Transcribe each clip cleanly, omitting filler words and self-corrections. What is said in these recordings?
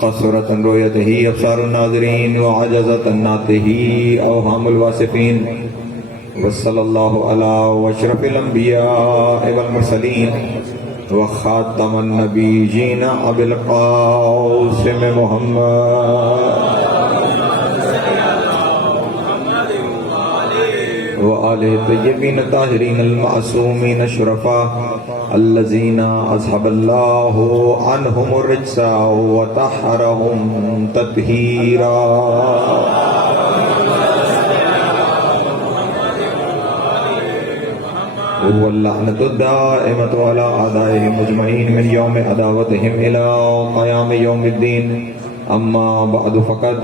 قصرت عن رؤيته أبصار الناظرين وعجزت عن نعته أوهام الواصفين وصلى الله على أشرف الأنبياء والمرسلين وخاتم النبيين أبي القاسم محمد وآله الطيبين الطاهرين المعصومين الشرفاء الذين أذهب الله عنهم الرجس وطهرهم تطهيرا واللعنة الدائمة على أعدائهم أجمعين من يوم عداوتهم إلى قيام يوم الدين. أما بعد فقد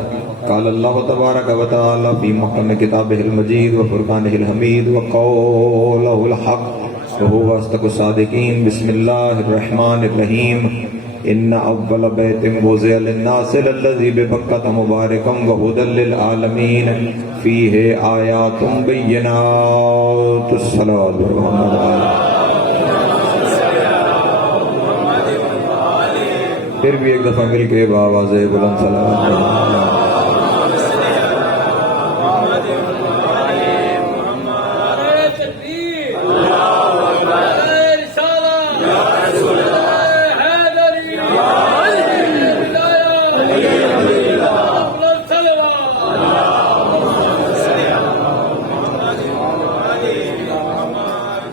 قال الله تبارك وتعالى في محكم كتابه المجيد وفرقانه الحميد وقوله الحق وهو أصدق الصادقين. بسم الله الرحمن الرحيم. إن أول بيت وضع للناس الذي ببكة مباركا وهدى للعالمين فيه آيات بينات. الصلاة والسلام. پھر بھی ایک دفعہ مل کے بآواز بلند سلام.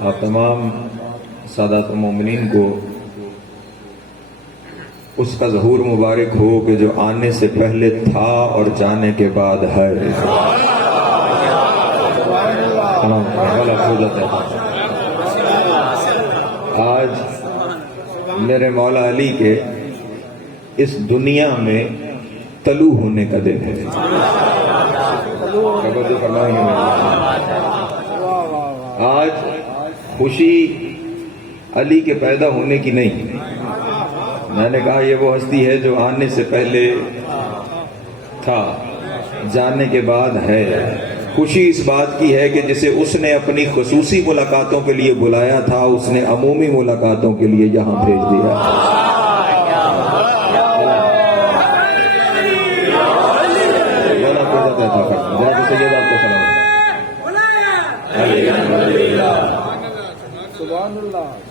آپ تمام سادات المومنین کو اس کا ظہور مبارک ہو کہ جو آنے سے پہلے تھا اور جانے کے بعد ہے. آج میرے مولا علی کے اس دنیا میں طلوع ہونے کا دن ہے. آج خوشی علی کے پیدا ہونے کی نہیں. میں نے کہا یہ وہ ہستی ہے جو آنے سے پہلے تھا، جانے کے بعد ہے. خوشی اس بات کی ہے کہ جسے اس نے اپنی خصوصی ملاقاتوں کے لیے بلایا تھا اس نے عمومی ملاقاتوں کے لیے یہاں بھیج دیا.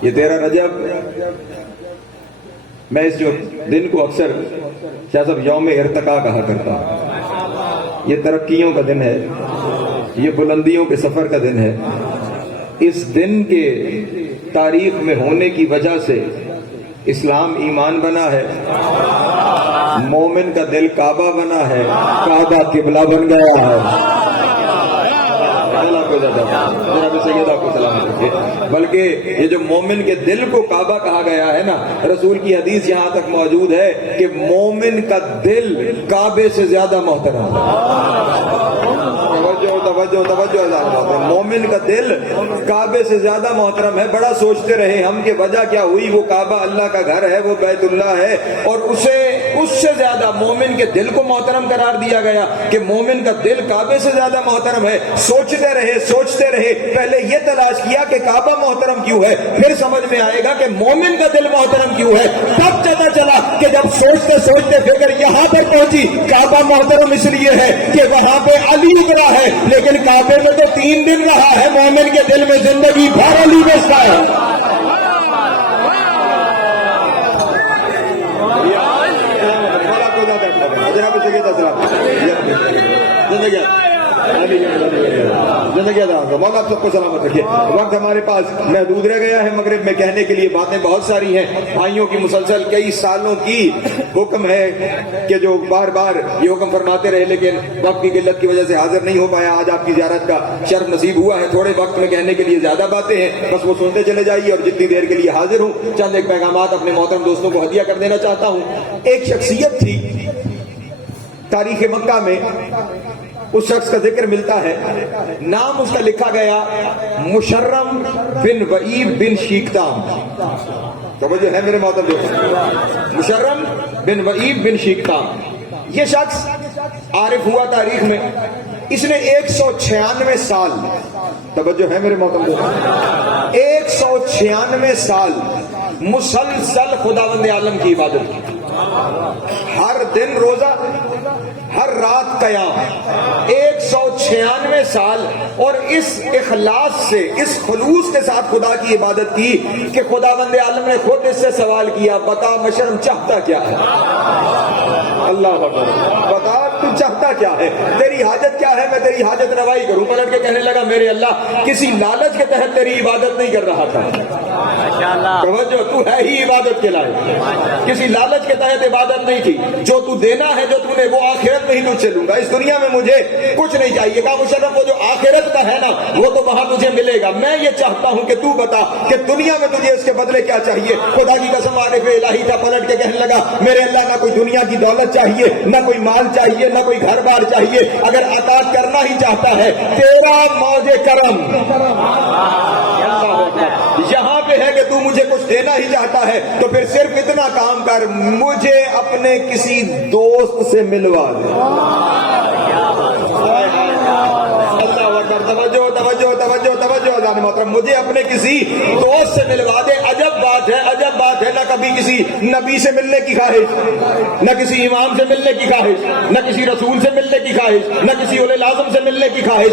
یہ 13 رجب، میں اس جو دن کو اکثر شاہ صاحب یوم ارتقا کہا کرتا ہوں. یہ ترقیوں کا دن ہے، یہ بلندیوں کے سفر کا دن ہے. اس دن کے تاریخ میں ہونے کی وجہ سے اسلام ایمان بنا ہے، مومن کا دل کعبہ بنا ہے، کعبہ قبلہ بن گیا ہے. بلکہ یہ جو مومن کے دل کو کعبہ کہا گیا ہے نا، رسول کی حدیث یہاں تک موجود ہے کہ مومن کا دل کعبے سے زیادہ محترم ہے. توجہ. مومن کا دل کعبے سے زیادہ محترم ہے. بڑا سوچتے رہے ہم کہ وجہ کیا ہوئی. وہ کعبہ اللہ کا گھر ہے، وہ بیت اللہ ہے، اور اسے اس سے زیادہ مومن کے دل کو محترم قرار دیا گیا کہ مومن کا دل کعبے سے زیادہ محترم ہے. سوچتے رہے پہلے یہ تلاش کیا کہ کعبہ محترم کیوں ہے، پھر سمجھ میں آئے گا کہ مومن کا دل محترم کیوں ہے. تب پتہ چلا کہ جب سوچتے فکر یہاں پر پہنچی کعبہ محترم اس لیے ہے کہ وہاں پہ علی اترا ہے، لیکن کعبے میں تو 3 دن رہا ہے، مومن کے دل میں زندگی بھر علی بستا ہے. مولا آپ سب کو سلامت رکھے. وقت ہمارے پاس محدود رہ گیا ہے. مغرب میں کہنے کے لیے باتیں بہت ساری ہیں. بھائیوں کی مسلسل کئی سالوں کی حکم ہے کہ جو بار بار یہ حکم فرماتے رہے، لیکن وقت کی قلت کی وجہ سے حاضر نہیں ہو پایا. آج آپ کی زیارت کا شرف نصیب ہوا ہے. تھوڑے وقت میں کہنے کے لیے زیادہ باتیں ہیں، بس وہ سنتے چلے جائیے. اور جتنی دیر کے لیے حاضر ہوں چند ایک پیغامات اپنے محترم دوستوں کو ہدیہ کر دینا چاہتا ہوں. ایک شخصیت تھی تاریخ مکہ میں، اس شخص کا ذکر ملتا ہے. نام اس کا لکھا گیا مشرم بن وعیب بن شیکتام. توجہ ہے میرے محترم دوست، مشرم بن وعیب بن شیکتام. یہ شخص عارف ہوا تاریخ میں. اس نے 196 سال، توجہ ہے میرے محترم دوست، 196 سال مسلسل خداوند عالم کی عبادت کی. ہر دن روزہ، ہر رات قیام، 196 سال، اور اس اخلاص سے، اس خلوص کے ساتھ خدا کی عبادت کی کہ خداوند عالم نے خود اس سے سوال کیا، بتا مشرم چاہتا کیا ہے؟ اللہ اکبر، بتا تو چاہتا کیا ہے، تیری حاجت کیا ہے، میں تیری حاجت روائی کروں۔ پلٹ کے کہنے لگا میرے اللہ کسی لالچ کے تحت تیری عبادت نہیں کر رہا تھا، توجہ، تو ہے ہی عبادت کے لائق، کسی لالچ کے تحت عبادت نہیں کی، جو تو دینا ہے جو تو نے وہ آخرت میں ہی تجھ سے لوں گا، اس دنیا میں مجھے کچھ نہیں چاہیے۔ کہا مشرف وہ جو آخرت کا ہے نا وہ تو وہاں تجھے ملے گا، میں یہ چاہتا ہوں کہ تو بتا کہ دنیا میں تجھے اس کے بدلے کیا چاہیے۔ خدا کی قسم عارف الہی تھا، پلٹ کے کہنے لگا میرے اللہ نہ کوئی دنیا کی دولت چاہیے، نہ کوئی مال چاہیے، نہ کوئی گھر بار چاہیے، اگر عطا کرنا ہی چاہتا ہے تیرا موج کرم یہاں پہ ہے کہ تو مجھے کچھ دینا ہی چاہتا ہے تو پھر صرف اتنا کام کر، مجھے اپنے کسی دوست سے ملوا دے۔ توجہ توجہ توجہ توجہ اذان محترم، مجھے اپنے کسی دوست سے ملوا دے۔ عجب بات ہے، عجب بات ہے، نہ کبھی کسی نبی سے ملنے کی خواہش، نہ کسی امام سے ملنے کی خواہش، نہ کسی رسول سے ملنے کی خواہش، نہ کسی اولی العزم سے ملنے کی خواہش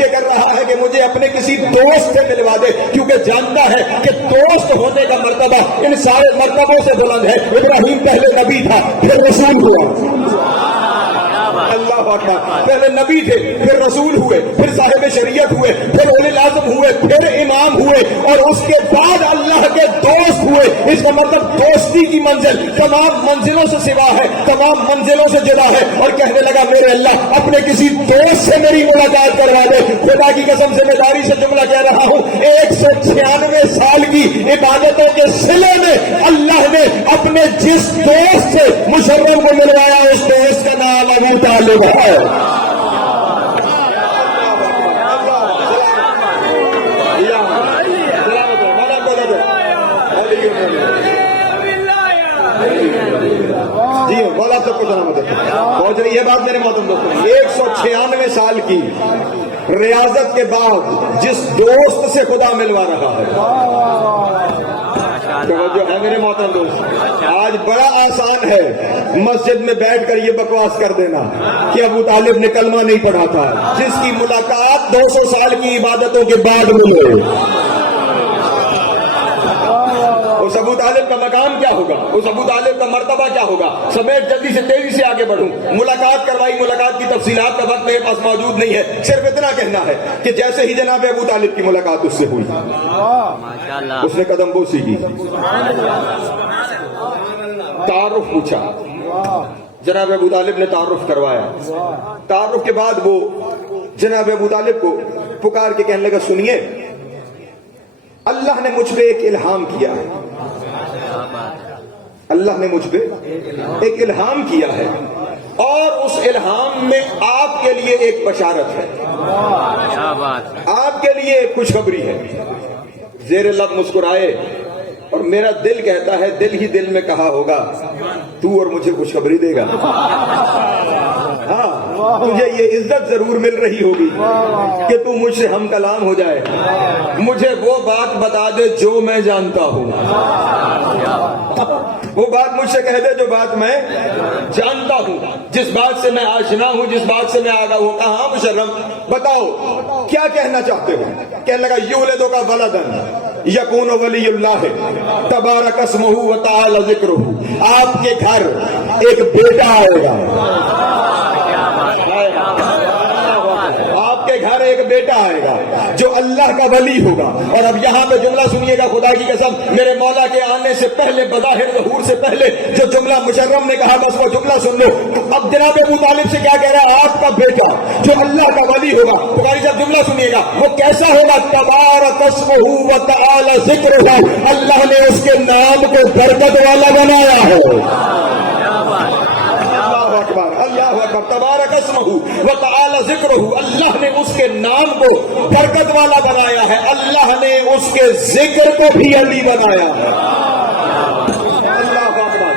یہ کر رہا ہے کہ مجھے اپنے کسی دوست سے ملوا دے، کیونکہ جانتا ہے کہ دوست ہونے کا مرتبہ ان سارے مرتبوں سے بلند ہے۔ ابراہیم پہلے نبی تھا پھر رسول ہوا، اللہ اکبر، پہلے نبی تھے پھر رسول ہوئے، پھر صاحب شریعت ہوئے، پھر اولی العزم ہوئے، پھر امام ہوئے، اور اس کے بعد اللہ کے دوست ہوئے۔ اس کا مطلب دوستی کی منزل تمام منزلوں سے سوا ہے، تمام منزلوں سے جدا ہے، اور کہنے لگا میرے اللہ اپنے کسی دوست سے میری ملاقات کروا دے۔ خدا کی قسم ذمہ داری سے جملہ کہہ رہا ہوں، 196 سال کی عبادتوں کے سلے میں اللہ نے اپنے جس دوست سے مشرف کو ملوایا اس دوست کا نام ابو طالب ہے۔ جی مولا آپ سب کو سلامت پہنچ رہی ہے بات میرے محترم دوستوں۔ 196 سال کی ریاضت کے بعد جس دوست سے خدا ملوا رہا ہے، جو ہے میرے محترم دوست، آج بڑا آسان ہے مسجد میں بیٹھ کر یہ بکواس کر دینا کہ ابو طالب نے کلمہ نہیں پڑھا تھا، جس کی ملاقات 200 سال کی عبادتوں کے بعد ملے۔ اس ابو طالب کا مقام کیا ہوگا، اس ابو طالب کا مرتبہ کیا ہوگا؟ سمیت جلدی سے تیزی سے آگے بڑھوں۔ ملاقات کروائی، ملاقات کی تفصیلات کا وقت میرے پاس موجود نہیں ہے، صرف اتنا کہنا ہے کہ جیسے ہی جناب ابو طالب کی ملاقات اس سے ہوئی، اس نے قدم بوسی کی، تعارف پوچھا، جناب ابو طالب نے تعارف کروایا، تعارف کے بعد وہ جناب ابو طالب کو پکار کے کہنے لگا سنیے، اللہ نے مجھ پہ ایک الہام کیا ہے، اللہ نے مجھ پہ ایک الہام کیا ہے، اور اس الہام میں آپ کے لیے ایک بشارت ہے، آپ کے لیے ایک خوشخبری ہے۔ زیر لب مسکرائے، اور میرا دل کہتا ہے، دل ہی دل میں کہا ہوگا تو اور مجھے خوشخبری دے گا، ہاں تجھے یہ عزت ضرور مل رہی ہوگی کہ تو مجھ سے ہم کلام ہو جائے، مجھے وہ بات بتا دے جو میں جانتا ہوں، وہ بات مجھ سے کہہ دے جو بات میں جانتا ہوں، جس بات سے میں آشنا ہوں، جس بات سے میں آگاہ ہوں۔ ہاں مشرم بتاؤ کیا کہنا چاہتے ہو؟ کہنے لگا یولدو کا ولدن یکون ولی اللہ تبارک اسمہ و تعالی ذکرہ، آپ کے گھر ایک بیٹا آئے گا، آپ کے گھر ایک بیٹا آئے گا جو اللہ کا ولی ہوگا۔ اور اب یہاں پہ جملہ سنیے گا، خدا کی قسم میرے مولا کے آنے سے پہلے، بظاہر ظہور سے پہلے جو جملہ مشرم نے کہا بس وہ جملہ سن لو۔ اب جناب ابو طالب سے کیا کہہ رہا ہے؟ آپ کا بیٹا جو اللہ کا ولی ہوگا، بخاری صاحب جملہ سنیے گا، وہ کیسا ہوگا؟ تبارک اسمہ و تعالی ذکرہ، اللہ نے اس کے نام کو برکت والا بنایا ہے۔ اللہ اکبر، تبارک اسمہ و تعالی ذکرہ، اللہ نے اس کے نام کو برکت والا بنایا ہے، اللہ نے اس کے ذکر کو بھی علی بنایا ہے۔ اللہ اکبر،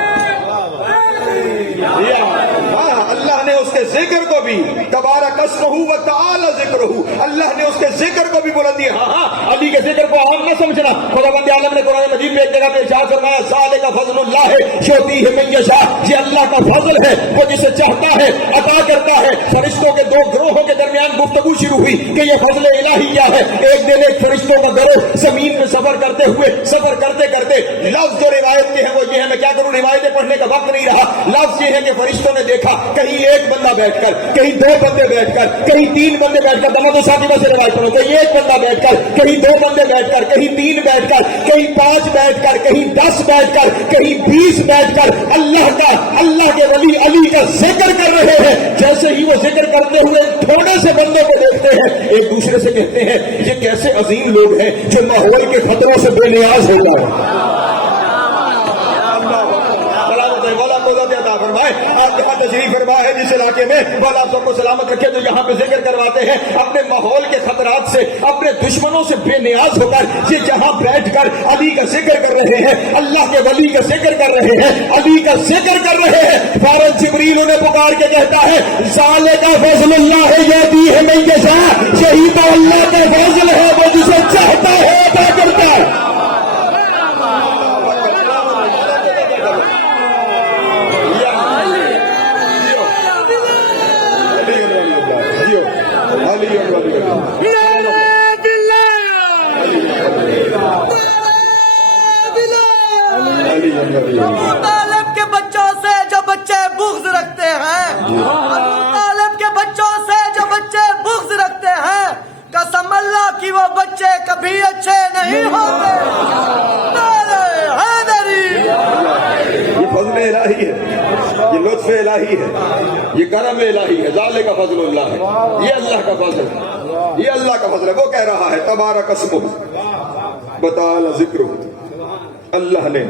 اللہ نے اس کے ذکر کو بھی تبارک اسمہ و تعالی ذکرہ، اللہ نے اس کے ذکر کو بھی بلندی. ہاں علی کے ذکر کو عام نہ سمجھنا. خداوند عالم نے قرآن مجید میں ایک جگہ پہ ارشاد فرمایا ذالک فضل اللہ یؤتیہ من یشاء، یہ اللہ کا فضل ہے، وہ جسے چاہتا ہے عطا کرتا ہے. فرشتوں کے دو گروہوں کے درمیان گفتگو شروع ہوئی کہ یہ فضل الہی کیا ہے. ایک دن ایک فرشتوں کا گروہ زمین میں سفر کرتے ہوئے سفر کرتے کرتے لفظ جو روایت کے ہیں وہ یہ ہے، میں کیا کروں روایتیں پڑھنے کا وقت نہیں رہا. لفظ یہ ہے کہ فرشتوں نے دیکھا کہیں ایک بندہ بیٹھ کر، کہیں دو بندے بیٹھ کر، کہیں تین بندے بیٹھ کر، دونوں تو ساتھی سے روایت پڑھو، کہیں ایک بندہ بیٹھ کر، کہیں دو بندے بیٹھ کر، کہیں تین بیٹھ کر، کہیں 5 بیٹھ کر، کہیں 10 بیٹھ کر، کہیں 20 بیٹھ کر اللہ کے ولی علی کا ذکر کر رہے ہیں. جیسے ہی وہ ذکر کرتے ہوئے تھوڑے سے بندوں کو دیکھتے ہیں، ایک دوسرے سے کہتے ہیں یہ کیسے عظیم لوگ ہیں جو ماحول کے خطروں سے بے نیاز ہو گئے. آپ یہاں تشریف فرما ہے جس علاقے میں بل آپ سب کو سلامت رکھے، جو یہاں پہ ذکر کرواتے ہیں اپنے ماحول کے خطرات سے، اپنے دشمنوں سے بے نیاز ہو کر یہ جہاں بیٹھ کر علی کا ذکر کر رہے ہیں، اللہ کے ولی کا ذکر کر رہے ہیں، علی کا ذکر کر رہے ہیں. فوراً جبریل انہیں پکار کے کہتا ہے ذالک فضل اللہ یؤتیہ من یشاء، یہی تو اللہ کا فضل ہے، وہ جسے چاہتا ہے عطا کرتا ہے. ابو طالب کے بچوں سے جو بچے بغض رکھتے ہیں، ابو طالب کے بچوں سے جو بچے بغض رکھتے ہیں، قسم اللہ کی وہ بچے کبھی اچھے نہیں ہوتے. یہ فضل الہی ہے، یہ لطف الہی ہے، یہ کرم الہی ہے. ذالک فضل اللہ ہے، یہ اللہ کا فضل ہے، یہ اللہ کا فضل ہے. وہ کہہ رہا ہے تبارک اسمہ و تعالی ذکرہ، اللہ نے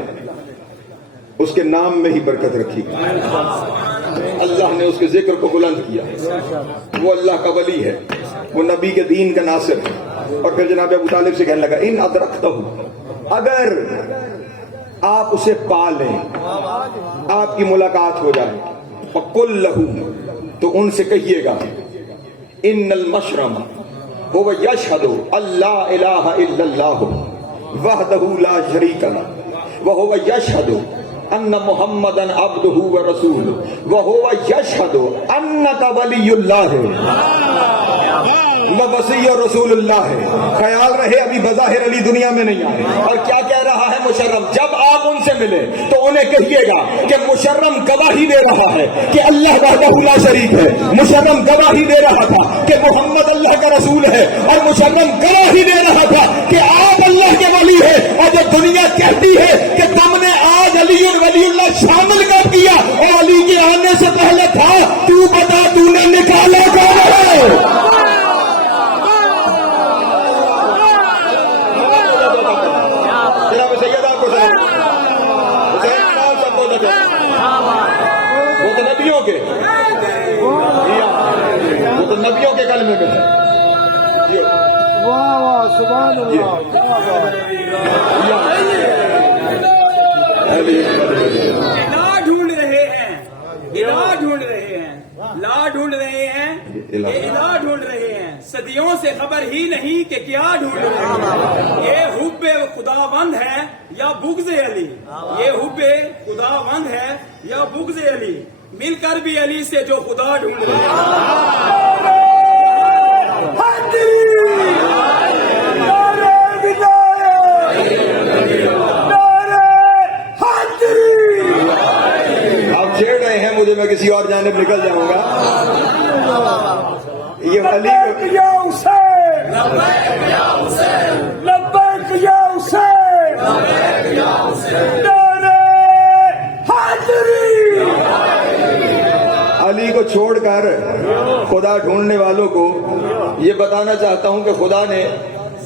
اس کے نام میں ہی برکت رکھی، اللہ نے اس کے ذکر کو بلند کیا. وہ اللہ کا ولی ہے، وہ نبی کے دین کا ناصر ہے. اور پھر جناب ابو طالب سے کہنے لگا ان ادرکتہ، اگر آپ اسے پا لیں، آپ کی ملاقات ہو جائے، فقل لہ، تو ان سے کہیے گا ان المشرم هو یشہد اللہ الہ الا اللہ وحدہ لا شریک لہ وهو یشہد ان محمدا عبدہ ورسولہ وهو یشہد انک ولی اللہ وصی رسول اللہ ہے. خیال رہے ابھی بظاہر علی دنیا میں نہیں آئے. اور کیا کہہ رہا ہے مشرم؟ جب آپ ان سے ملے تو انہیں کہیے گا کہ مشرم گواہی دے رہا ہے کہ اللہ وحدہ لا شریک ہے. مشرم گواہی دے رہا تھا کہ محمد اللہ کا رسول ہے، اور مشرم گواہی دے رہا تھا کہ آپ اللہ کے ولی ہے. اور جب دنیا کہتی ہے کہ تم نے آج علی ولی اللہ شامل کر دیا اور علی کے آنے سے پہلے تھا، تو بتا تو نے نکالا کون ہے؟ وہ تو نبیوں کے کلمے میں ہے. سبحان اللہ. لا ڈھونڈ رہے ہیں، الہ ڈھونڈ رہے ہیں، لا ڈھونڈ رہے ہیں، الہ ڈھونڈ رہے ہیں. صدیوں سے خبر ہی نہیں کہ کیا ڈھونڈ رہے ہیں. یہ حب خداوند ہے یا بغض علی، یہ حب خداوند ہے یا بغض علی، مل کر بھی علی سے جو خدا ڈھونڈ رہے ہیں. آپ چھیڑ رہے ہیں مجھے، میں کسی اور جانب نکل جاؤں گا. یہ علی علی کو چھوڑ کر خدا ڈھونڈنے والوں کو یہ بتانا چاہتا ہوں کہ خدا نے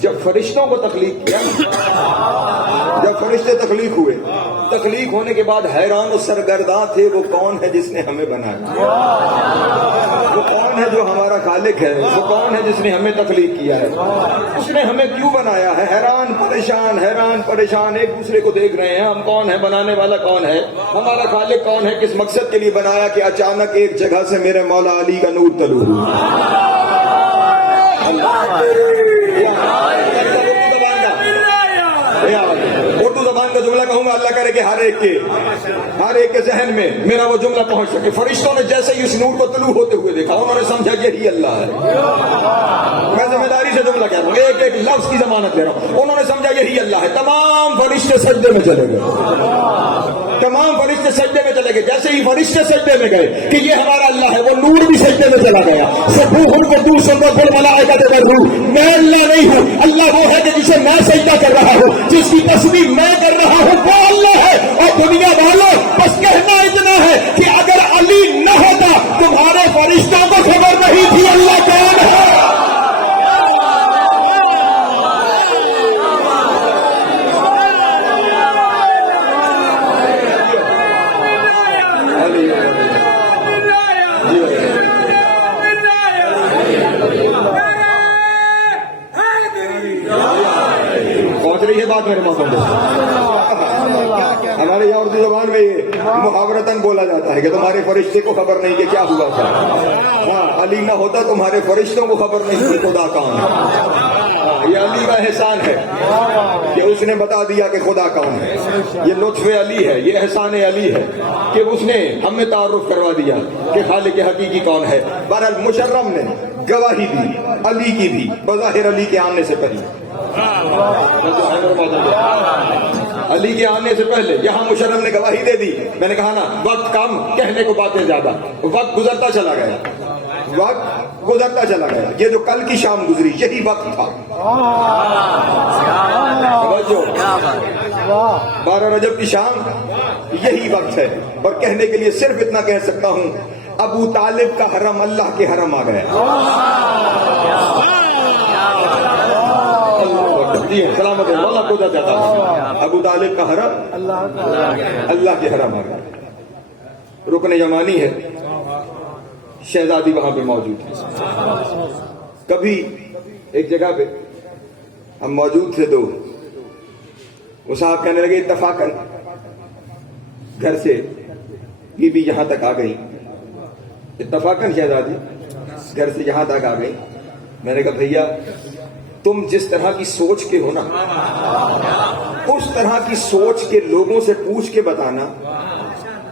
جب فرشتوں کو تخلیق کیا، جب فرشتے تخلیق ہوئے، تخلیق ہونے کے بعد حیران و سرگرداں تھے وہ کون ہے جس نے ہمیں بنایا، وہ کون ہے جو ہمارا خالق ہے، وہ کون ہے جس نے ہمیں تخلیق کیا ہے، اس نے ہمیں کیوں بنایا ہے۔ حیران پریشان ایک دوسرے کو دیکھ رہے ہیں، ہم کون ہے، بنانے والا کون ہے، ہمارا خالق کون ہے، کس مقصد کے لیے بنایا کہ اچانک ایک جگہ سے میرے مولا علی کا نور طلوع ہوا۔ اردو زبان کا جملہ کہوں گا، اللہ کرے کہ ہر ایک کے ذہن میں میرا وہ جملہ پہنچ سکے۔ فرشتوں نے جیسے ہی اس نور کو طلوع ہوتے ہوئے دیکھا، انہوں نے سمجھا یہی اللہ ہے۔ میں ذمہ داری سے جملہ کہہ رہا ہوں، ایک لفظ کی ضمانت لے رہا ہوں، انہوں نے سمجھا یہی اللہ ہے۔ تمام فرشتے سجدے میں چلے گئے، تمام فرشتے سجدے میں چلے گئے۔ جیسے ہی فرشتے سجدے میں گئے کہ یہ ہمارا اللہ ہے، وہ نور بھی سجدے میں چلا گیا۔ میں اللہ نہیں ہوں، اللہ وہ ہے کہ جسے میں سجدہ کر رہا ہوں، جس کی تسبیح میں کر رہا ہوں وہ اللہ ہے۔ اور دنیا والوں بس کہنا اتنا ہے کہ اگر علی نہ ہوتا تمہارے فرشتوں کو خبر نہیں تھی اللہ کون ہے۔ پہنچ رہی ہے بات میرے موسم سے؟ ہمارے یہاں اردو زبان میں یہ محاورتاً بولا جاتا ہے کہ تمہارے فرشتے کو خبر نہیں کہ کیا ہوا تھا۔ ہاں، علی نہ ہوتا تمہارے فرشتوں کو خبر نہیں کہ خدا کون ہے۔ یہ علی کا احسان ہے کہ اس نے بتا دیا کہ خدا کون ہے۔ یہ لطف علی ہے، یہ احسان علی ہے کہ اس نے ہمیں تعارف کروا دیا کہ خالق حقیقی کون ہے۔ بہرحال مشرم نے گواہی دی علی کی بھی، بظاہر علی کے آنے سے پہلے، علی کے آنے سے پہلے یہاں مشرم نے گواہی دے دی۔ میں نے کہا نا، وقت کم کہنے کو باتیں زیادہ، وقت گزرتا چلا گیا، وقت گزرتا چلا گیا۔ یہ جو کل کی شام گزری یہی وقت تھا۔ 12 رجب کی شام یہی وقت ہے، اور کہنے کے لیے صرف اتنا کہہ سکتا ہوں، ابو طالب کا حرم اللہ کے حرم آ گیا۔ جی سلامت ہے، مولا کو جاتا ہے۔ ابو طالب کا حرم اللہ کے حرم آ گیا۔ رکن یمانی ہے، شہزادی وہاں پہ موجود ہے۔ کبھی ایک جگہ پہ ہم موجود تھے تو وہ صاحب کہنے لگے اتفاقاً گھر سے بی بی یہاں تک آ گئی، اتفاقاً شہزادی گھر سے یہاں تک آ گئی۔ میں نے کہا بھیا تم جس طرح کی سوچ کے ہو نا، اس طرح کی سوچ کے لوگوں سے پوچھ کے بتانا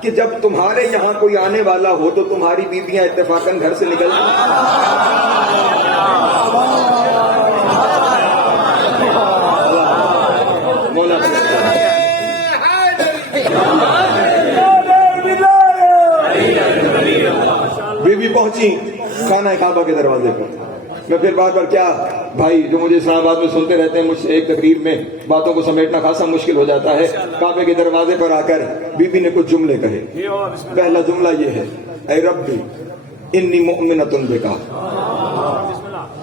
کہ جب تمہارے یہاں کوئی آنے والا ہو تو تمہاری بیویاں اتفاقاً گھر سے نکل مولا بیوی پہنچی خانہ کعبہ کے دروازے پر۔ میں پھر بار بار، کیا بھائی جو مجھے اسلام آباد میں سنتے رہتے ہیں، مجھ سے ایک تقریر میں باتوں کو سمیٹنا خاصا مشکل ہو جاتا ہے۔ کعبے کے دروازے پر آ کر بی بی نے کچھ جملے کہے۔ پہلا جملہ یہ ہے، اے ربی انی مؤمنۃ بک،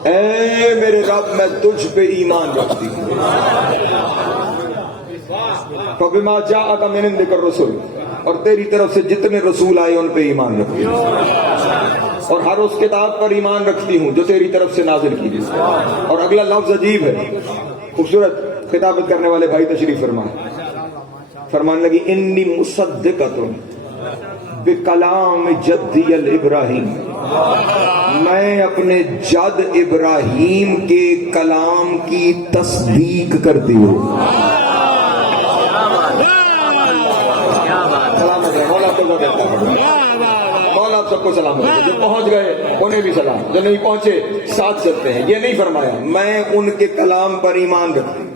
اے میرے رب میں تجھ پہ ایمان رکھتی ہوں۔ فبما جاءک من عندک الرسل، اور تیری طرف سے جتنے رسول آئے ان پہ ایمان رکھتی ہوں، اور ہر اس کتاب پر ایمان رکھتی ہوں جو تیری طرف سے نازل کی گئی۔ اور اگلا لفظ عجیب ہے، خوبصورت، خطابت کرنے والے بھائی تشریف فرمائے، فرمانے لگی انی مصدقۃ بکلام جدی الابراہیم، میں اپنے جد ابراہیم کے کلام کی تصدیق کرتی ہوں۔ مولا آپ سب کو سلام ہو۔ جو پہنچ گئے انہیں بھی سلام، جو نہیں پہنچے ساتھ چلتے ہیں۔ یہ نہیں فرمایا میں ان کے کلام پر ایمان رکھتی ہوں،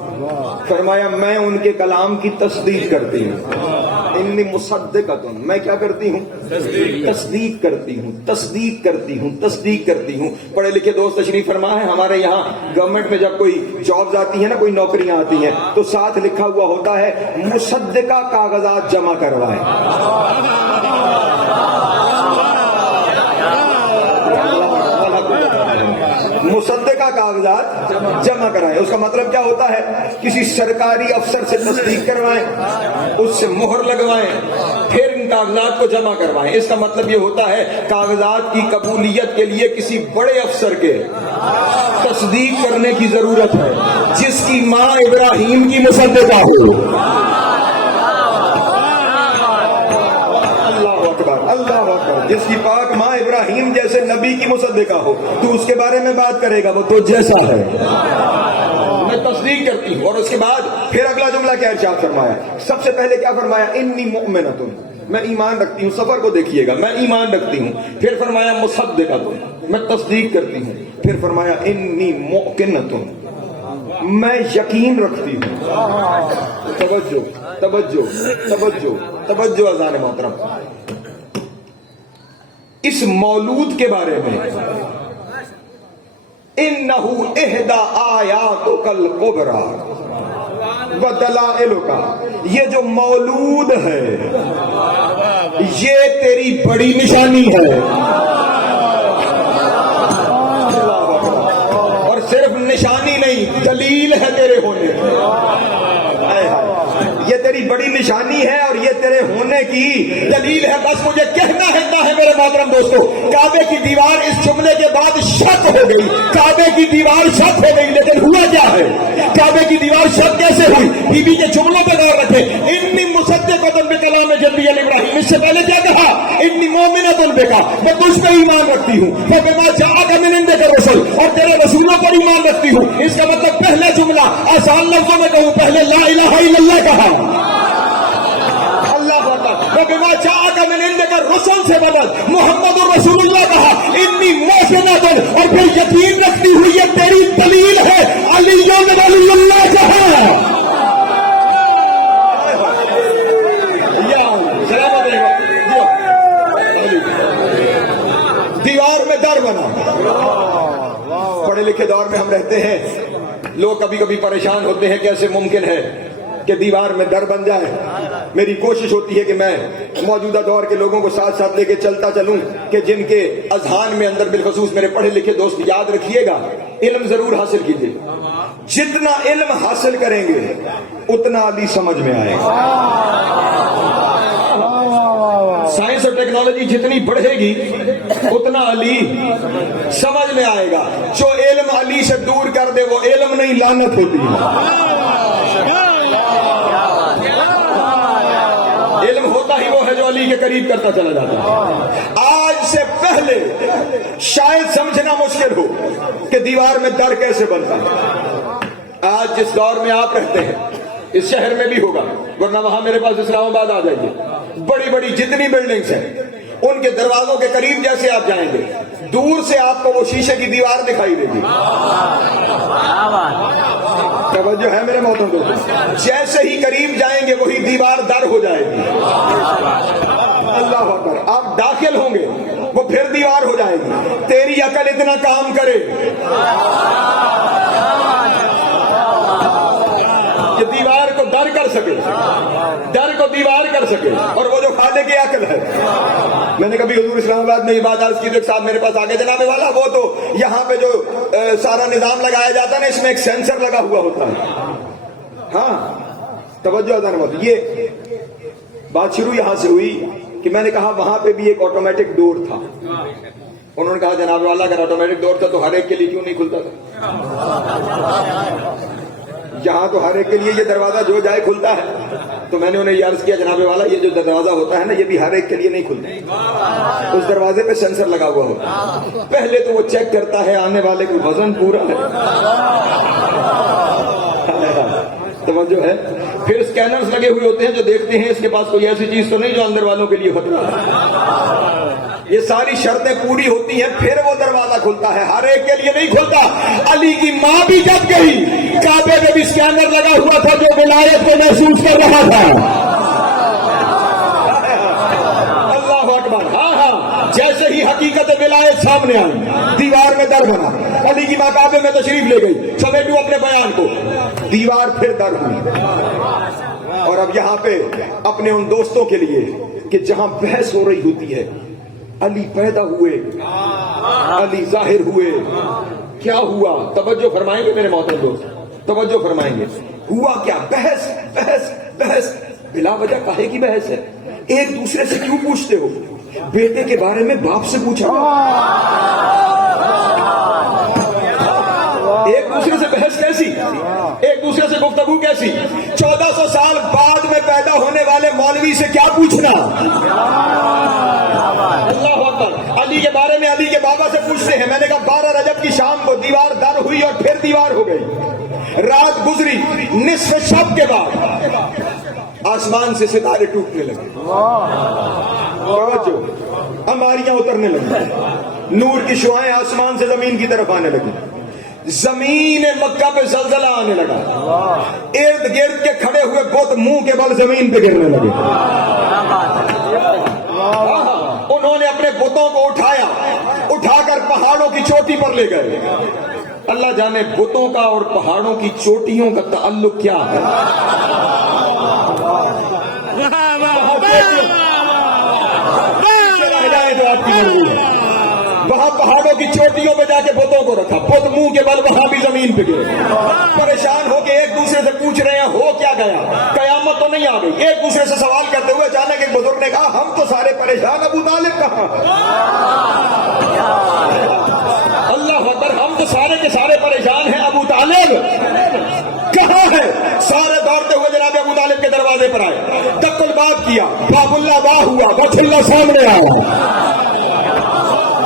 فرمایا میں ان کے کلام کی تصدیق کرتی ہوں۔ انی مصدقۃ، میں کیا کرتی ہوں؟ تصدیق کرتی ہوں، تصدیق کرتی ہوں، تصدیق کرتی ہوں۔ پڑھے لکھے دوست تشریف فرما ہے، ہمارے یہاں گورنمنٹ میں جب کوئی جابز آتی ہیں نا، کوئی نوکریاں آتی ہیں تو ساتھ لکھا ہوا ہوتا ہے مصدقہ کاغذات جمع کروائیں۔ مصدقہ کاغذات جمع کرائیں. اس کا مطلب کیا ہوتا ہے؟ کسی سرکاری افسر سے تصدیق کروائیں، اس سے مہر لگوائیں، پھر ان کاغذات کو جمع کروائیں. اس کا مطلب یہ ہوتا ہے کاغذات کی قبولیت کے لیے کسی بڑے افسر کے تصدیق کرنے کی ضرورت ہے جس کی ماں ابراہیم کی مصدقہ ہو. اللہ اکبر. جس کی پاک ماں ابراہیم جیسے نبی کی مصدقہ ہو. تو اس کے بارے میں بات کرے گا، وہ تو جیسا ہے. میں تصدیق کرتی ہوں. اور اس کے بعد پھر اگلا جملہ کیا ارشاد فرمایا؟ سب سے پہلے کیا فرمایا؟ انی مؤمنۃ، میں ایمان رکھتی ہوں. سفر کو دیکھیے گا، میں ایمان رکھتی ہوں. پھر فرمایا مصدقۃ، میں تصدیق کرتی ہوں. پھر فرمایا انی موقنۃ، میں یقین رکھتی ہوں. توجہ توجہ توجہ توجہ اذان محترم. اس مولود کے بارے میں انہ احدی آیاتک الکبریٰ ودلائلک، یہ جو مولود ہے یہ تیری بڑی نشانی ہے. اور صرف نشانی نہیں، دلیل ہے تیرے ہونے کی. یہ تیری بڑی نشانی ہے اور یہ تیرے ہونے کی دلیل ہے. بس مجھے کہنا ہے میرے محترم دوستو، کعبے کی دیوار اس جملے کے بعد شک ہو گئی. کعبے کی دیوار شک ہو گئی، لیکن ہوا کیا ہے؟ کعبے کی دیوار شک کیسے ہوئی؟ بی بی کے جملوں پر غور رکھے. انی مصدقۃ بکلام جدی ابراہیم، اس سے پہلے کیا کہا؟ انی مومنۃ بک، میں تجھ پہ ایمان رکھتی ہوں. فبما جاءک من عندک الرسل، اور تیرے رسولوں پر ایمان رکھتی ہوں. اس کا مطلب پہلا جملہ آسان لفظوں میں کہوں، پہلے لا الہ الا اللہ کہا. بما جاءک من عندک الرسل سے بدل محمد الرسول اللہ کہا. انی موقنۃ، اور پھر یقین رکھتی ہوئی یہ تیری دلیل ہے. علی ولی اللہ کہا. دیوار میں در بنا. پڑھے لکھے دور میں ہم رہتے ہیں. لوگ کبھی کبھی پریشان ہوتے ہیں کیسے ممکن ہے کہ دیوار میں در بن جائے. میری کوشش ہوتی ہے کہ میں موجودہ دور کے لوگوں کو ساتھ ساتھ لے کے چلتا چلوں کہ جن کے اذہان میں اندر بالخصوص میرے پڑھے لکھے دوست یاد رکھیے گا، علم ضرور حاصل کیجیے. جتنا علم حاصل کریں گے اتنا علی سمجھ میں آئے گا. سائنس اور ٹیکنالوجی جتنی بڑھے گی اتنا علی سمجھ میں آئے گا. جو علم علی سے دور کر دے وہ علم نہیں، لعنت ہوتی ہے. علم ہوتا ہی وہ ہے جو علی کے قریب کرتا چلا جاتا ہے. آج سے پہلے شاید سمجھنا مشکل ہو کہ دیوار میں در کیسے بنتا ہے. آج جس دور میں آپ رہتے ہیں اس شہر میں بھی ہوگا، ورنہ وہاں میرے پاس اسلام آباد آ جائیے. بڑی بڑی جتنی بلڈنگز ہیں ان کے دروازوں کے قریب جیسے آپ جائیں گے دور سے آپ کو وہ شیشے کی دیوار دکھائی دے گی. توجہ ہے میرے محترم دوست؟ جیسے ہی قریب جائیں گے وہی دیوار در ہو جائے گی. اللہ اکبر. آپ داخل ہوں گے وہ پھر دیوار ہو جائے گی. تیری عقل اتنا کام کرے کہ دیوار کو در کر سکے، در کو دیوار کر سکے. اور وہ جو خالق کی عقل ہے. میں نے کبھی حضور اسلام آباد میں یہ بات عرض کی تو ایک صاحب میرے پاس آگے جناب والا وہ تو یہاں پہ جو سارا نظام لگایا جاتا ہے نا اس میں ایک سینسر لگا ہوا ہوتا ہے. ہاں توجہ تھا نا. یہ بات شروع یہاں سے ہوئی کہ میں نے کہا وہاں پہ بھی ایک آٹومیٹک ڈور تھا. انہوں نے کہا جناب والا اگر آٹومیٹک ڈور تھا تو ہر ایک کے لیے کیوں نہیں کھلتا تھا؟ یہاں تو ہر ایک کے لیے یہ دروازہ جو جائے کھلتا ہے. تو میں نے انہیں یہ عرض کیا جناب والا یہ جو دروازہ ہوتا ہے نا یہ بھی ہر ایک کے لیے نہیں کھلتا. اس دروازے پہ سینسر لگا ہوا ہوتا. پہلے تو وہ چیک کرتا ہے آنے والے کو وزن پورا ہے، توجہ ہے. پھر اسکینرز لگے ہوئے ہوتے ہیں جو دیکھتے ہیں اس کے پاس کوئی ایسی چیز تو نہیں جو اندر والوں کے لیے خطرہ ہے. یہ ساری شرطیں پوری ہوتی ہیں پھر وہ دروازہ کھلتا ہے، ہر ایک کے لیے نہیں کھلتا. علی کی ماں بھی جب گئی کعبے میں بھی اسکینر لگا ہوا تھا جو ولایت کو محسوس کر رہا تھا. اللہ اکبر. ہاں جیسے ہی حقیقت ولایت سامنے آئی دیوار میں در بنا. علی کی ماں کعبے میں تشریف لے گئی. سمیٹو اپنے بیان کو. دیوار پھر در ہوئی. اور اب یہاں پہ اپنے ان دوستوں کے لیے کہ جہاں بحث ہو رہی ہوتی ہے علی پیدا ہوئے، علی ظاہر ہوئے، کیا ہوا؟ توجہ فرمائیں گے میرے محترم دوست، توجہ فرمائیں گے. ہوا کیا؟ بحث بحث بحث. بلا وجہ کاہے کی بحث ہے؟ ایک دوسرے سے کیوں پوچھتے ہو؟ بیٹے کے بارے میں باپ سے پوچھا، ایک دوسرے سے بحث کیسی؟ ایک دوسرے سے گفتگو کیسی؟ 1400 سال بعد میں پیدا ہونے والے مولوی سے کیا پوچھنا؟ اللہ اکبر. علی کے بارے میں علی کے بابا سے پوچھتے ہیں. میں نے کہا 12 رجب کی شام کو دیوار در ہوئی اور پھر دیوار ہو گئی. رات گزری، نصف شب کے بعد آسمان سے ستارے ٹوٹنے لگے، اماریاں اترنے لگی، نور کی شعائیں آسمان سے زمین کی طرف آنے لگی. زمین مکہ پہ زلزلہ آنے لگا، ارد گرد کے کھڑے ہوئے بت منہ کے بل زمین پہ گرنے لگے. انہوں نے اپنے بتوں کو اٹھایا، اٹھا کر پہاڑوں کی چوٹی پر لے گئے. اللہ جانے بتوں کا اور پہاڑوں کی چوٹیوں کا تعلق کیا ہے. وہاں پہاڑوں کی چوٹیوں پہ جا کے بتوں کو رکھا، بت منہ کے بل وہاں بھی زمین پہ گرے. پریشان ہو کے ایک دوسرے سے پوچھ رہے ہیں ہو کیا گیا، قیامت تو نہیں آ گئی. ایک دوسرے سے سوال کرتے ہوئے اچانک ایک بزرگ نے کہا ہم تو سارے پریشان، ابو طالب کہاں؟ اللہ اکبر. ہم تو سارے کے سارے پریشان ہیں، ابو طالب کہاں ہے؟ سارے دوڑتے ہوئے جناب ابو طالب کے دروازے پر آئے، دق الباب کیا، باب اللہ واہ ہوا، بیت اللہ سامنے آیا.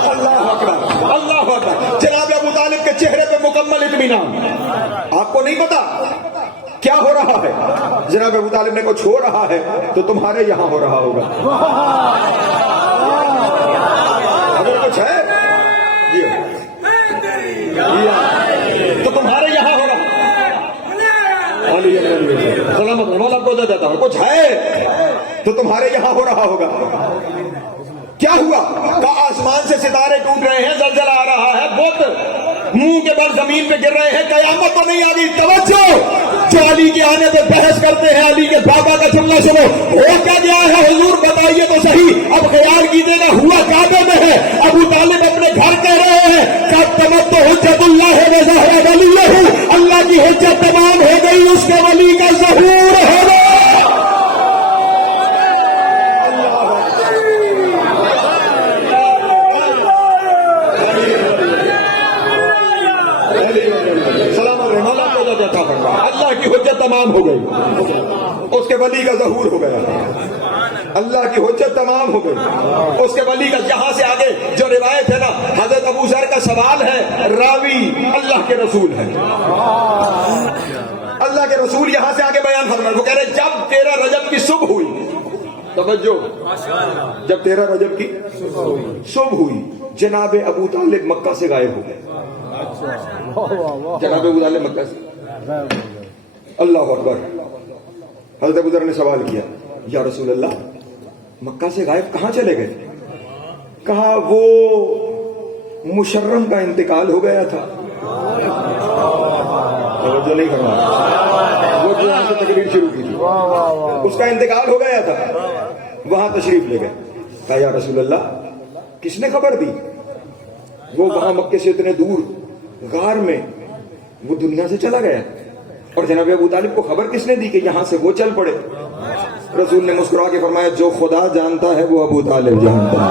اللہ اکبر. جناب ابو طالب کے چہرے پہ مکمل اطمینان. آپ کو نہیں پتا کیا ہو رہا ہے؟ جناب ابو طالب نے کچھ ہو رہا ہے تو تمہارے یہاں ہو رہا ہوگا. اگر کچھ ہے تو تمہارے یہاں ہو رہا. سلامت مولا کو دیتا ہوں. کچھ ہے تو تمہارے یہاں ہو رہا ہوگا. کیا ہوا؟ کہا آسمان سے ستارے ٹوٹ رہے ہیں، زلزلہ آ رہا ہے، بت منہ کے بل زمین پہ گر رہے ہیں، قیامت تو نہیں آ گئی. توجہ، جو علی کے آنے پہ بحث کرتے ہیں، علی کے بابا کا جملہ سنو. ہو کیا گیا ہے حضور بتائیے تو صحیح. اب خیال کیجیے گا ہوا کعبے میں ہے. ابو طالب اپنے گھر کہہ رہے ہیں کہ تمت تو حجت اللہ ہے ظاہر ولی ہوں، اللہ کی حجت تمام ہو گئی، اس کے ولی کا ظہور ہو گیا. اللہ کی حجت تمام ہو گئی، اس کے ولی کا ظہور ہو گیا. اللہ کی حجت تمام ہو گئی، اس کے ولی کا. یہاں سے آگے جو روایت ہے نا، حضرت ابو ذر کا سوال ہے، راوی اللہ کے رسول ہے. اللہ کے رسول یہاں سے آگے بیان فرمائے. وہ کہہ رہے جب 13 رجب کی صبح ہوئی، توجہ، جب 13 رجب کی صبح ہوئی، جناب ابو طالب مکہ سے غائب ہو گئے. جناب ابو طالب مکہ سے. اللہ اکبر. حضرت ابو ذر نے سوال کیا، یا رسول اللہ مکہ سے غائب کہاں چلے گئے؟ کہا وہ مشرم کا انتقال ہو گیا تھا. توجہ نہیں کرنا، وہ جو یہاں سے تقریر شروع کی تھی، اس کا انتقال ہو گیا تھا، وہاں تشریف لے گئے. کہا یا رسول اللہ کس نے خبر دی؟ وہ وہاں مکے سے اتنے دور غار میں وہ دنیا سے چلا گیا. اور جناب ابو طالب کو خبر کس نے دی کہ یہاں سے وہ چل پڑے؟ رسول نے مسکرا کے فرمایا جو خدا جانتا ہے وہ ابو طالب جانتا ہے.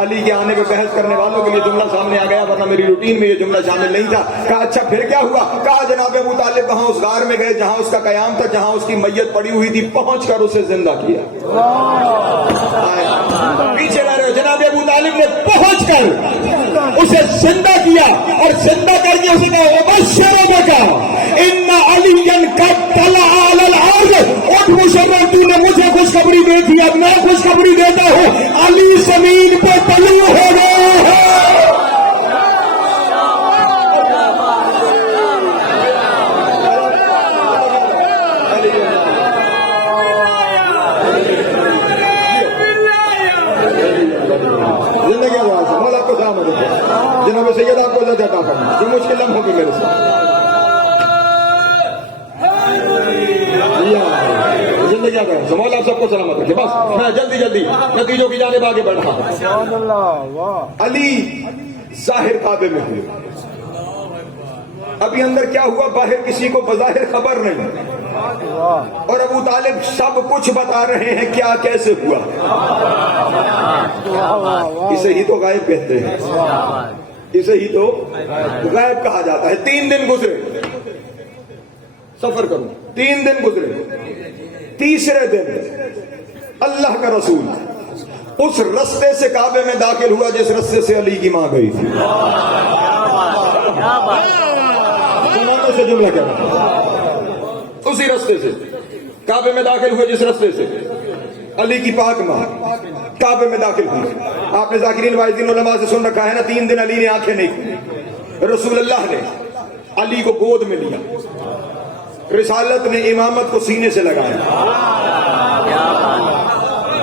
علی کے آنے پہ بحث کرنے والوں کے لیے جملہ سامنے آ گیا، ورنہ میری روٹین میں یہ جملہ شامل نہیں تھا. کہا اچھا پھر کیا ہوا؟ کہا جناب ابو طالب وہاں اس غار میں گئے جہاں اس کا قیام تھا، جہاں اس کی میت پڑی ہوئی تھی، پہنچ کر اسے زندہ کیا. پیچھے رہ رہے. جناب ابو طالب نے پہنچ کر اسے زندہ کیا اور زندہ کر کے اسے کہا ان علی قد طلع علی الارض. اٹھ مشرف، تو نے مجھے خوشخبری دے دی، اب میں خوشخبری دیتا ہوں، علی زمین پہ طلوع ہو گئے ہیں. زندگی آواز مولا کو سلام علیکم. جناب سید آپ کو عزت عطا کرنا، جو مشکل لمحوں پہ میرے ساتھ. زندگی بڑھیا گیا مولا سب کو سلامت رکھے. بس میں جلدی جلدی نتیجوں کی جانب آگے بڑھ رہا ہوں. علی ظاہر کعبے میں ہوئے. ابھی اندر کیا ہوا باہر کسی کو بظاہر خبر نہیں, اور ابو طالب سب کچھ بتا رہے ہیں کیا کیسے ہوا. اسے ہی تو غائب کہتے ہیں, اسے ہی تو غائب کہا جاتا ہے. 3 دن گزرے, سفر کروں 3 دن گزرے. تیسرے دن اللہ کا رسول اس رستے سے کعبے میں داخل ہوا جس رستے سے علی کی ماں گئی تھی. سے جملہ کیا تھا؟ اسی رستے سے کعبے میں داخل ہوئے جس رستے سے علی کی پاک ماں کعبے میں داخل ہوئی. آپ نے ذاکرین واعظین علماء سے سن رکھا ہے نا, 3 دن علی نے آنکھیں نہیں کھولی. رسول اللہ نے علی کو گود میں لیا, رسالت نے امامت کو سینے سے لگایا,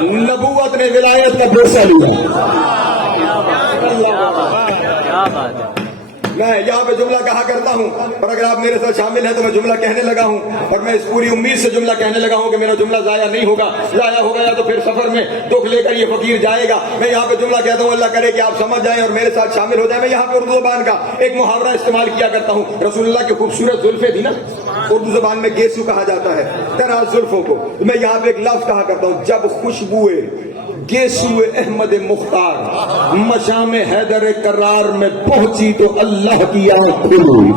نبوت نے ولایت کا بوسہ لیا. میں یہاں پہ جملہ کہا کرتا ہوں, اور اگر آپ میرے ساتھ شامل ہیں تو میں جملہ کہنے لگا ہوں, اور میں اس پوری امید سے جملہ کہنے لگا ہوں کہ میرا جملہ ضائع نہیں ہوگا. ضائع ہو گیا تو پھر سفر میں دکھ لے کر یہ فقیر جائے گا. میں یہاں پہ جملہ کہتا ہوں, اللہ کرے کہ آپ سمجھ جائیں اور میرے ساتھ شامل ہو جائیں. میں یہاں پہ اردو زبان کا ایک محاورہ استعمال کیا کرتا ہوں. رسول اللہ کی خوبصورت زلفیں تھی نا, اردو زبان میں گیسو کہا جاتا ہے دراز زلفوں کو. میں یہاں پہ ایک لفظ کہا کرتا ہوں, جب خوشبوئے گیسو احمد مختار مشام حیدر کرار میں پہنچی تو اللہ کی آنکھ کھلی.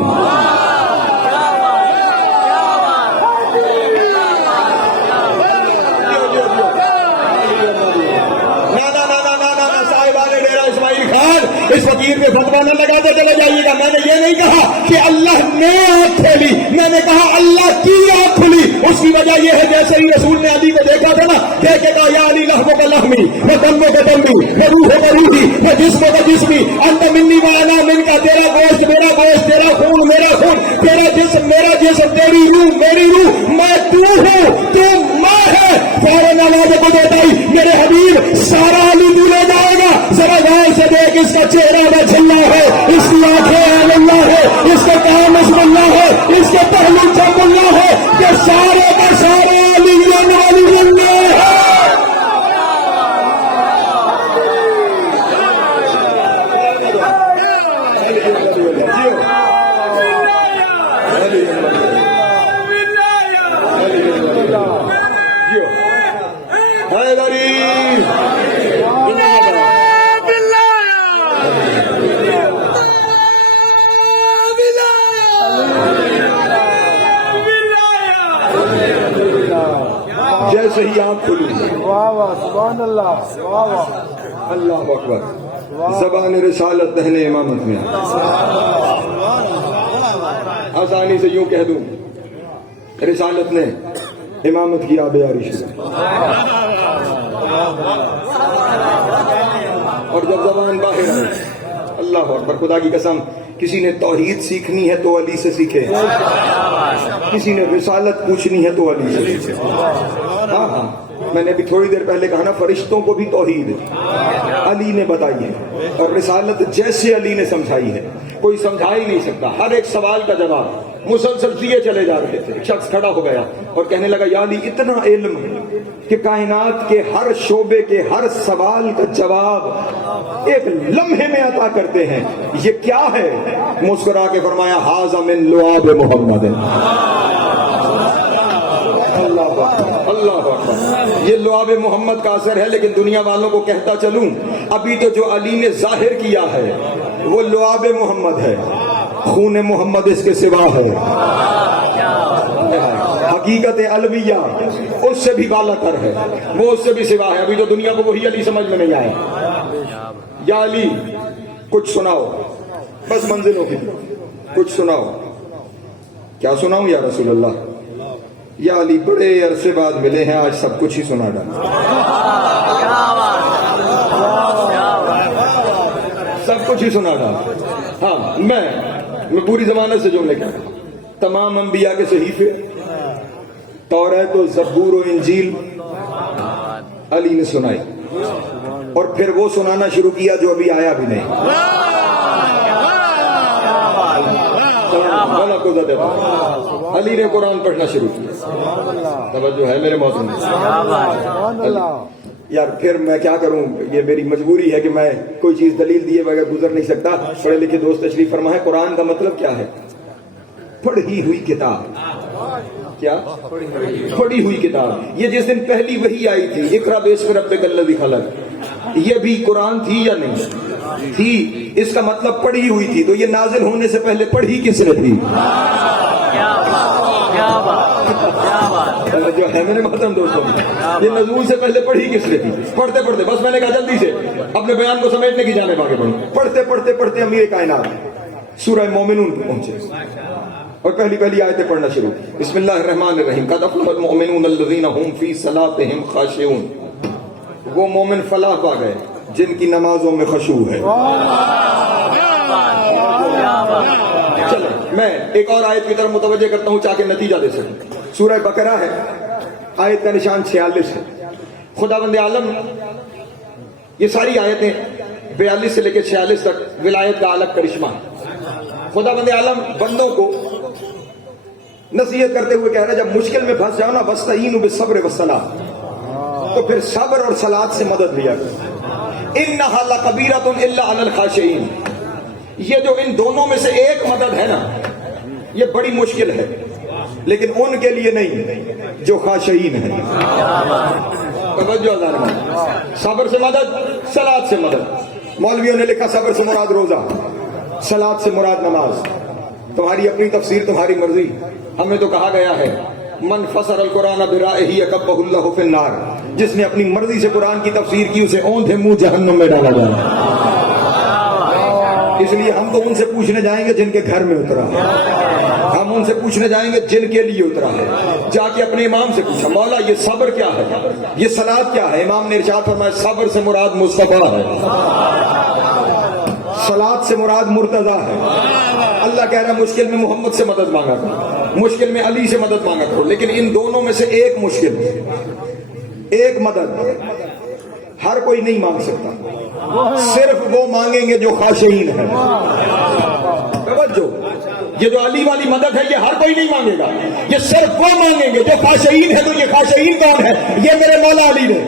اس فقیر پہ فتوا نہ لگاتے چلے جائیے گا. میں نے یہ نہیں کہا کہ اللہ نے آنکھ کھولی, میں نے کہا اللہ کی آنکھ کھلی. اس کی وجہ یہ ہے جیسے ہی رسول نے علی کو دیکھا تھا نا, دیکھے گا یا علی لحموں کا لحمی و دموں کا دمی و روح کا روحی و جسم کا جسمی انت منی و انا من کا. تیرا گوشت میرا گوشت, تیرا خون میرا خون, تیرا جسم میرا جسم, تیری روح میری روح, میں تو ہوں تو میں ہے. فوراً آواز کو دیتا ہی میرے حبیب سارا علی دولے جائے گا. ذرا غور سے دیکھ, اس کا چہرہ بچھلا ہے, اس کی آنکھیں اللہ ہے, اس کا کام اسم اللہ ہے, اس کے پہلو جب اللہ ہے کہ سارے کا سارے علی والی ہے. جیسے ہی آنکھ کھلی, اللہ اکبر, زبان رسالت دہنے امامت میں آسانی سے یوں کہہ دوں, رسالت نے امامت کی آب یاری شروع. اور جب زبان باہر آئی, اللہ اکبر, خدا کی قسم, کسی نے توحید سیکھنی ہے تو علی سے سیکھے, کسی نے رسالت پوچھنی ہے تو علی سے سیکھے. ہاں ہاں, میں نے ابھی تھوڑی دیر پہلے کہا نا, فرشتوں کو بھی توحید علی نے بتائی ہے, اور رسالت جیسے علی نے سمجھائی ہے کوئی سمجھا ہی نہیں سکتا. ہر ایک سوال کا جواب مسلسل دیے چلے جا رہے تھے. ایک شخص کھڑا ہو گیا اور کہنے لگا, یا علی اتنا علم کہ کائنات کے ہر شعبے کے ہر سوال کا جواب ایک لمحے میں عطا کرتے ہیں, یہ کیا ہے؟ مسکرا کے فرمایا, ھذا من لعاب محمد. اللہ اکبر, یہ لعاب محمد کا اثر ہے. لیکن دنیا والوں کو کہتا چلوں, ابھی تو جو علی نے ظاہر کیا ہے وہ لعاب محمد ہے, خون محمد اس کے سوا ہے. حقیقت الویہ اس سے بھی بالا تر ہے, وہ اس سے بھی سوا ہے. ابھی تو دنیا کو وہی علی سمجھ میں نہیں آیا. یا علی کچھ سناؤ, بس منزلوں کی کچھ سناؤ. کیا سناؤں یا رسول اللہ؟ یا علی بڑے عرصے بعد ملے ہیں, آج سب کچھ ہی سنا ڈالا, سب کچھ ہی سنا ڈالا. ہاں, میں پوری زمانت سے جو لکھا, تمام انبیاء کے صحیفے, توریت و زبور و انجیل علی نے سنائی, اور پھر وہ سنانا شروع کیا جو ابھی آیا بھی نہیں. آپ کو زیادہ علی نے قرآن پڑھنا شروع کیا. توجہ ہے میرے موضوع میں. یار پھر میں کیا کروں, یہ میری مجبوری ہے کہ میں کوئی چیز دلیل دیے بغیر گزر نہیں سکتا. پڑھے لکھے دوست تشریف فرمائے. قرآن کا مطلب کیا ہے؟ پڑھی ہوئی کتاب. کیا؟ پڑھی ہوئی کتاب. یہ جس دن پہلی وحی آئی تھی, اقرا باسم ربک الذی خلق, یہ بھی قرآن تھی یا نہیں تھی؟ اس کا مطلب پڑھی ہوئی تھی. تو یہ نازل ہونے سے پہلے پڑھی کس نے تھی؟ جو ہے میرے محترم دوستوں, یہ نزول سے پہلے پڑھی کس نے تھی؟ پڑھتے پڑھتے, بس میں نے کہا جلدی سے اپنے بیان کو سمیٹنے کی جانب آگے بڑھوں. پڑھتے پڑھتے پڑھتے امیر کائنات سورہ مومنون پہ پہنچے اور پہلی آیتیں پڑھنا شروع. بسم اللہ الرحمن الرحیم. قد افلح المؤمنون الذین هم فی صلاتهم خاشعون. وہ مومن فلاح پا گئے جن کی نمازوں میں خشوع ہے. چلو میں ایک اور آیت کی طرف متوجہ کرتا ہوں تاکہ نتیجہ دے سکیں. سورہ بقرہ ہے, آیت کا نشان 46 ہے. خداوند عالم, یہ ساری آیتیں 42 سے لے کے 46 تک ولایت کا الگ کرشمہ ہے. خداوند عالم بندوں کو نصیحت کرتے ہوئے کہہ رہا ہے جب مشکل میں پھنس جاؤ نا, وَاسْتَعِینُوا بِالصَّبْرِ وَالصَّلَاةِ, تو پھر صبر اور صلاۃ سے مدد لیا کرو. اِنَّهَا لَكَبِیرَةٌ إِلَّا عَلَى الْخَاشِعِینَ. یہ جو ان دونوں میں سے ایک مدد ہے نا, یہ بڑی مشکل ہے, لیکن ان کے لیے نہیں جو خاشعین ہیں. توجہ ذرا, صبر سے مدد, صلاۃ سے مدد. مولویوں نے لکھا صبر سے مراد روزہ, صلاۃ سے مراد نماز. تمہاری اپنی تفسیر, تمہاری مرضی. ہمیں تو کہا گیا ہے من فسر القرآن برائہ یکبہ اللہ فی النار. جس نے اپنی مرضی سے قرآن کی تفسیر کی اسے اوندھے منہ جہنم میں ڈالا جائے. اس لیے ہم تو ان سے پوچھنے جائیں گے جن کے گھر میں اترا ہے, ہم ان سے پوچھنے جائیں گے جن کے لیے اترا ہے. جا کے اپنے امام سے پوچھا مولا یہ صبر کیا ہے, یہ صلاۃ کیا ہے؟ امام نے ارشاد فرمایا صبر سے مراد مصطفیٰ ہے, صلاۃ سے مراد مرتضیٰ ہے. اللہ کہہ رہا ہے مشکل میں محمد سے مدد مانگا کرو, مشکل میں علی سے مدد مانگا کرو. لیکن ان دونوں میں سے ایک مشکل, ایک مدد ہر کوئی نہیں مانگ سکتا, صرف وہ مانگیں گے جو خاشعین ہیں. توجہ, یہ جو علی والی مدد ہے یہ ہر کوئی نہیں مانگے گا, یہ صرف وہ مانگیں گے جو خاشعین ہے. تو یہ خاشعین کون ہے؟ یہ میرے مولا علی نے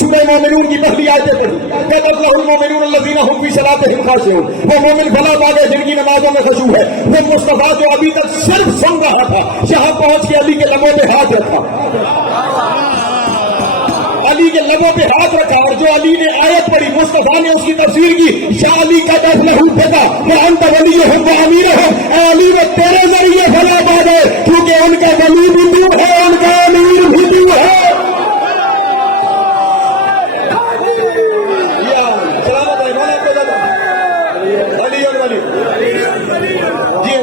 سورہ مومنون کی پہلی آیتیں پڑھی. قد افلح المؤمنون الذین هم فی صلاتهم خاشعون. وہ مومن فلاح پا گئے جن کی نمازوں میں خشوع ہے. وہ مصطفیٰ جو ابھی تک صرف سن رہا تھا, یہاں پہنچ کے علی کے لبوں پہ ہاتھ رکھا, علی کے لبوں پہ ہاتھ رکھا, اور جو علی نے آیت پڑھی مصطفیٰ نے اس کی تفسیر کی. یا علی کا دفلہ پتا وہ انت ولی ہو وہ امیر ہو. اے علی وہ تیرے ذریعے فلاح پا گئے کیونکہ ان کا ولی بھی تو ہے, ان کا امیر بھی تو ہے.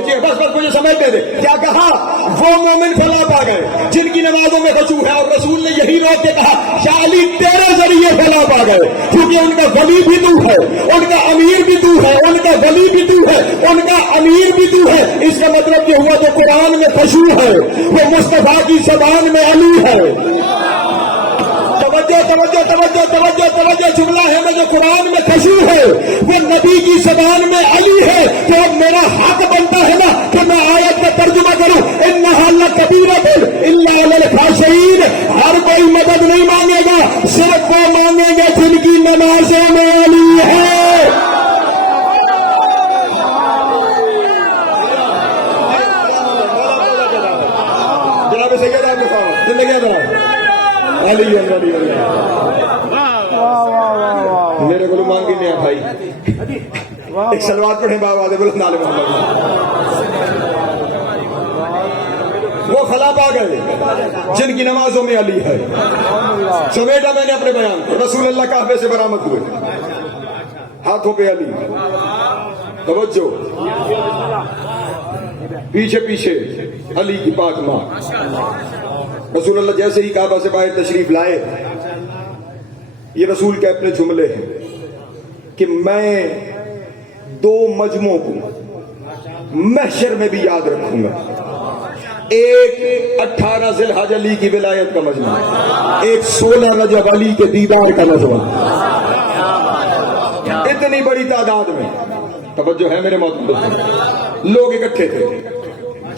جی بس مجھے سمجھتے تھے کیا کہا؟ وہ مومن فلاح پا گئے جن کی نمازوں میں خشوع ہے. اور رسول نے یہی روک کے کہا شاہ علی تیرے ذریعے فلاح پا گئے کیونکہ ان کا ولی بھی تو ہے, ان کا امیر بھی تو ہے, ان کا ولی بھی تو ہے, ان کا امیر بھی تو ہے. اس کا مطلب یہ ہوا جو قرآن میں خشوع ہے وہ مصطفیٰ کی زبان میں علی ہے. توجہ توجہ توجہ توجہ توجہ, جملہ ہے میں جو قرآن میں خشوع ہے وہ نبی کی زبان میں علی ہے. تو اب میرا حق بنتا ہے نا کہ میں آیت کا ترجمہ کروں. انہا لکبیرۃ الا علی الخاشعین. ہر کوئی مدد نہیں مانگے گا, صرف وہ مانگیں گے جن کی نمازوں میں علی ہے. جناب سید آپ کو زندگی علی علی میرے کو مانگی نہیں بھائی. ایک سلوات پڑھیں بابا دے بلند عالم محمد. وہ فلاح پا گئے جن کی نمازوں میں علی ہے. سمیٹا میں نے اپنے بیان کو. رسول اللہ کعبے سے برآمد ہوئے, ہاتھوں پہ علی. توجہ, پیچھے پیچھے علی کی پاک ماں. رسول اللہ جیسے ہی کعبہ سے باہر تشریف لائے, یہ رسول کے اپنے جملے ہیں کہ میں دو مجموعوں کو محشر میں بھی یاد رکھوں گا. ایک 18 ذی الحجہ علی کی ولایت کا مجمع, ایک 16 رجب علی کے دیدار کا مجمع. اتنی بڑی تعداد میں. توجہ ہے میرے محترم, لوگ اکٹھے تھے.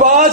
5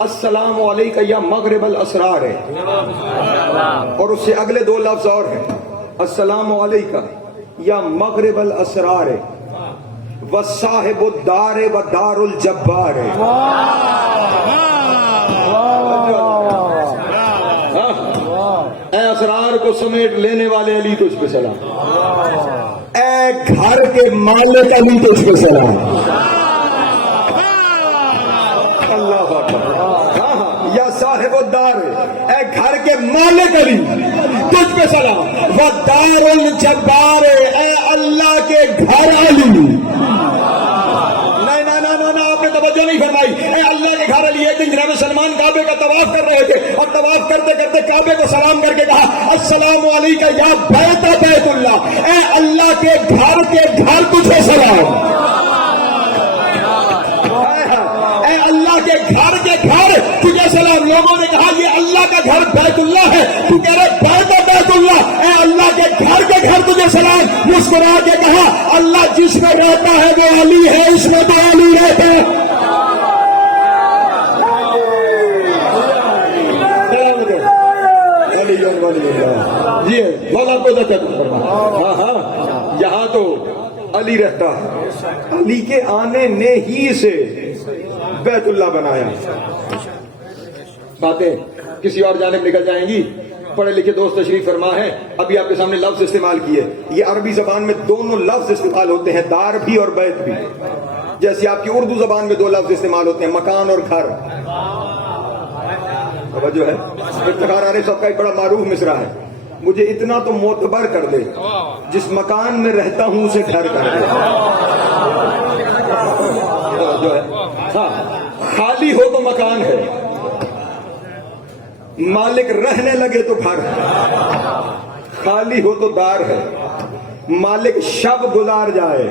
السلام علیکہ یا مغرب الاسرار ہے، اور اس سے اگلے دو لفظ اور ہیں، السلام علیکہ یا مغرب الاسرار ہے، وصاحب الدار و دار الجبار ہے۔ اے اسرار کو سمیٹ لینے والے علی تجھ پہ سلام، اے گھر کے مالک علی تجھ پہ سلام۔ اللہ اکبر، یا صاحب الدار، اے گھر کے مالک علی تجھ پہ سلام، و دار الجبار، اے اللہ کے گھر علی۔ آپ نے توجہ نہیں فرمائی، اے اللہ کے گھر علی۔ ایک دن جناب سلمان کعبے کا طواف کر رہے تھے، اور طواف کرتے کرتے کعبے کو سلام کر کے کہا السلام علیکہ یا بیت اللہ، اے اللہ کے گھر تجھے سلام، اے اللہ کے گھر تجھے سلام۔ لوگوں نے کہا یہ اللہ کا گھر بیت اللہ ہے، تو کہہ رہے بیت اللہ، اے اللہ کے گھر تجھے سلام۔ مسکرا کے کہا اللہ جس میں رہتا ہے وہ علی ہے، اس میں تو علی رہتا ہے۔ جی مولا کو ہاں، یہاں تو علی رہتا ہے، علی کے آنے نے ہی سے بیت اللہ بنایا۔ باتیں کسی اور جانب نکل جائیں گی۔ پڑھے لکھے دوست تشریف فرما ہے، ابھی آپ کے سامنے لفظ استعمال کیے، یہ عربی زبان میں دونوں لفظ استعمال ہوتے ہیں، دار بھی اور بیت بھی، جیسے آپ کی اردو زبان میں دو لفظ استعمال ہوتے ہیں، مکان اور گھر۔ توجہ ہے، افتخار عارف صاحب کا ایک بڑا معروف مصرع ہے، مجھے اتنا تو معتبر کر دے، جس مکان میں رہتا ہوں اسے گھر کر دے۔ جو ہے ہاں، خالی ہو تو مکان ہے، مالک رہنے لگے تو گھر ہے، خالی ہو تو دار ہے، مالک شب گزار جائے